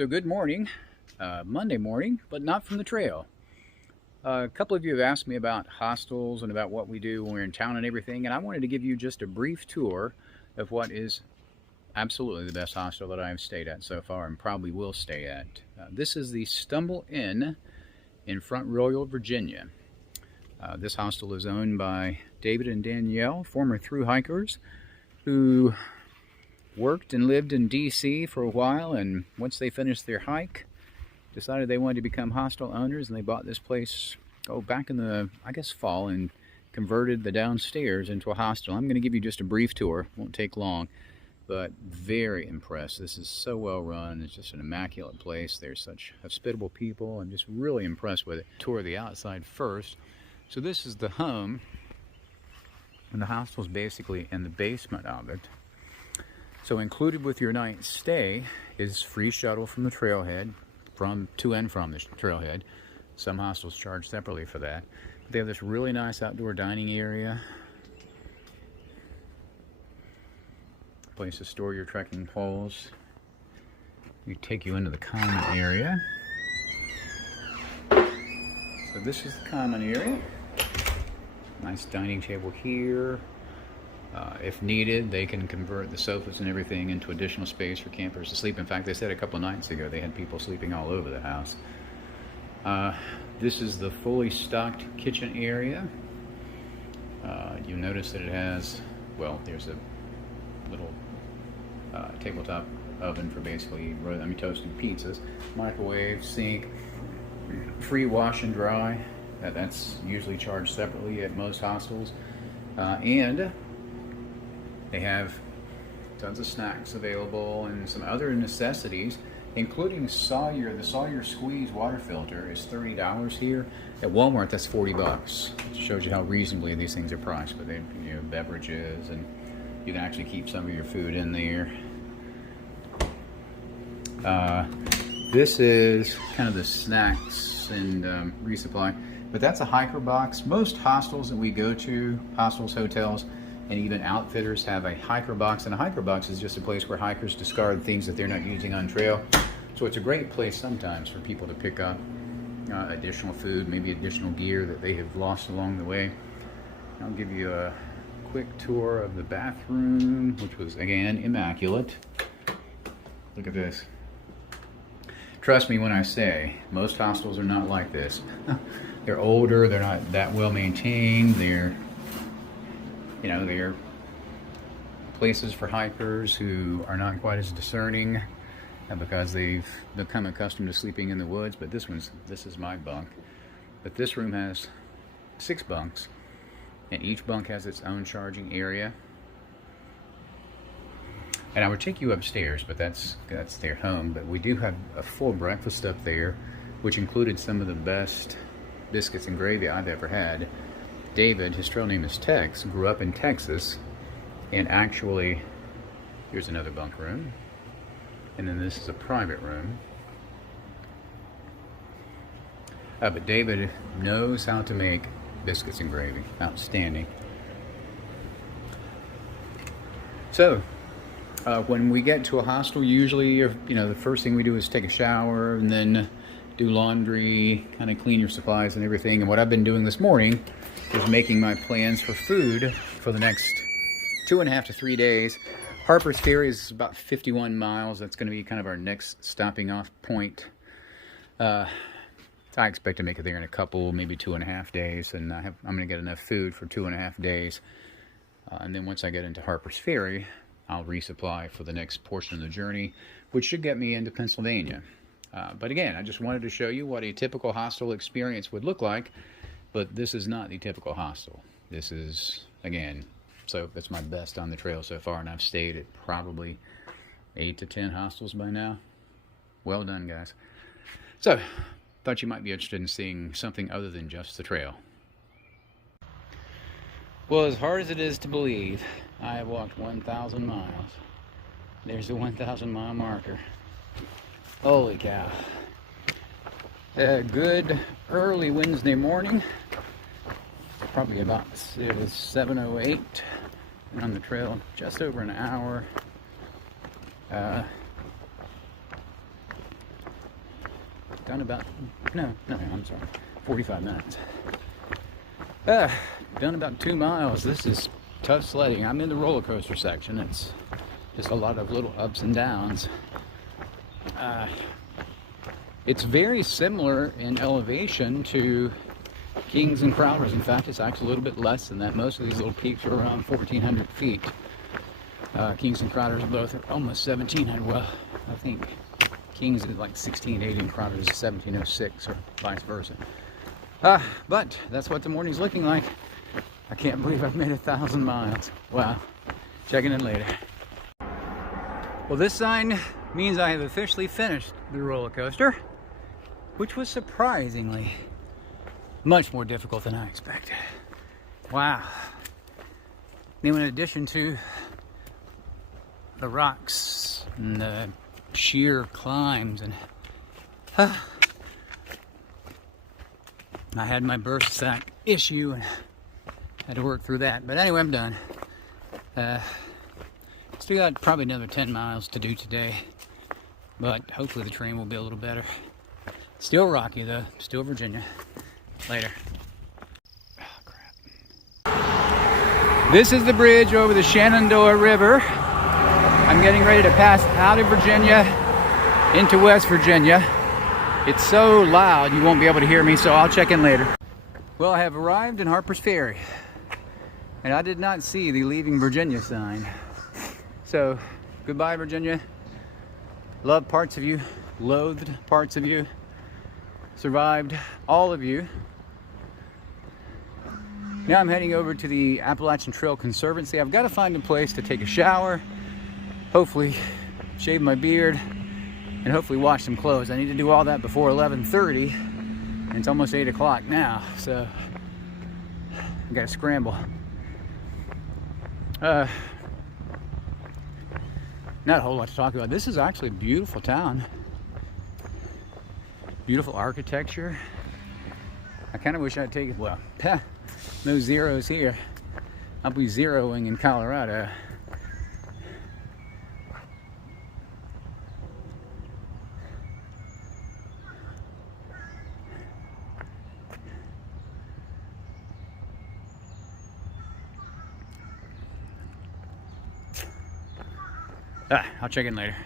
So good morning, Monday morning, but not from the trail. A couple of you have asked me about hostels and about what we do when we're in town and everything, and I wanted to give you just a brief tour of what is absolutely the best hostel that I've stayed at so far and probably will stay at. This is the Stumble Inn in Front Royal, Virginia. This hostel is owned by David and Danielle, former thru hikers, who worked and lived in DC for a while, and once they finished their hike, decided they wanted to become hostel owners, and they bought this place back in the, I guess, fall, and converted the downstairs into a hostel. I'm going to give you just a brief tour, won't take long, but very impressed. This is so well run. It's just an immaculate place. There's such hospitable people. I'm just really impressed with it. Tour the outside first. So this is the home, and the hostel's basically in the basement of it. So included with your night's stay is free shuttle from the trailhead, to and from the trailhead. Some hostels charge separately for that. They have this really nice outdoor dining area, place to store your trekking poles. We take you into the common area. So this is the common area. Nice dining table here. If needed, they can convert the sofas and everything into additional space for campers to sleep. In fact, they said a couple of nights ago they had people sleeping all over the house. This is the fully stocked kitchen area. You notice that it has, well, there's a little tabletop oven for basically toasting pizzas, microwave, sink, free wash and dry. That's usually charged separately at most hostels. And they have tons of snacks available and some other necessities, including Sawyer. The Sawyer Squeeze water filter is $30 here. At Walmart, that's $40. It shows you how reasonably these things are priced. But they, beverages, and you can actually keep some of your food in there. This is kind of the snacks and resupply. But that's a hiker box. Most hostels that we go to, hostels, hotels, and even outfitters have a hiker box. And a hiker box is just a place where hikers discard things that they're not using on trail. So it's a great place sometimes for people to pick up additional food, maybe additional gear that they have lost along the way. I'll give you a quick tour of the bathroom, which was, again, immaculate. Look at this. Trust me when I say, most hostels are not like this. They're older, they're not that well maintained, they're places for hikers who are not quite as discerning because they've become accustomed to sleeping in the woods. But this is my bunk. But this room has 6 bunks, and each bunk has its own charging area. And I would take you upstairs, but that's their home. But we do have a full breakfast up there, which included some of the best biscuits and gravy I've ever had. David, his trail name is Tex, grew up in Texas, and actually, here's another bunk room, and then this is a private room. But David knows how to make biscuits and gravy. Outstanding. So, when we get to a hostel, usually, the first thing we do is take a shower and then do laundry, kind of clean your supplies and everything. And what I've been doing this morning is making my plans for food for the next 2.5 to 3 days. Harper's Ferry is about 51 miles. That's going to be kind of our next stopping off point. I expect to make it there in a couple, maybe 2.5 days, and I'm going to get enough food for 2.5 days. And then once I get into Harper's Ferry, I'll resupply for the next portion of the journey, which should get me into Pennsylvania. But again, I just wanted to show you what a typical hostel experience would look like. But this is not the typical hostel. This is, again, so that's my best on the trail so far, and I've stayed at probably 8 to 10 hostels by now. Well done, guys. So, thought you might be interested in seeing something other than just the trail. Well, as hard as it is to believe, I have walked 1,000 miles. There's the 1,000 mile marker. Holy cow. A good early Wednesday morning, probably about, it was 7:08, and on the trail just over an hour. done about, no, I'm sorry, 45 minutes. Done about 2 miles. This is tough sledding. I'm in the roller coaster section. It's just a lot of little ups and downs. It's very similar in elevation to Kings and Crowders. In fact, it's actually a little bit less than that. Most of these little peaks are around 1,400 feet. Kings and Crowders both are almost 1,700. Well, I think Kings is like 1,680 and Crowders is 1,706, or vice versa. But that's what the morning's looking like. I can't believe I've made 1,000 miles. Wow. Checking in later. Well, this sign means I have officially finished the roller coaster, which was surprisingly much more difficult than I expected. Wow. Now, in addition to the rocks and the sheer climbs, and I had my burst sack issue and had to work through that. But anyway, I'm done. Still got probably another 10 miles to do today, but hopefully the terrain will be a little better. Still rocky though, still Virginia. Later. Oh, crap. This is the bridge over the Shenandoah River. I'm getting ready to pass out of Virginia into West Virginia. It's so loud you won't be able to hear me, so I'll check in later. Well, I have arrived in Harper's Ferry, and I did not see the leaving Virginia sign. So, goodbye Virginia. Loved parts of you, loathed parts of you, survived all of you. Now I'm heading over to the Appalachian Trail Conservancy. I've got to find a place to take a shower, hopefully shave my beard, and hopefully wash some clothes. I need to do all that before 11:30, and it's almost 8 o'clock now, so I gotta scramble. Not a whole lot to talk about. This is actually a beautiful town. Beautiful architecture. I kind of wish I'd taken, well, no zeros here. I'll be zeroing in Colorado. I'll check in later.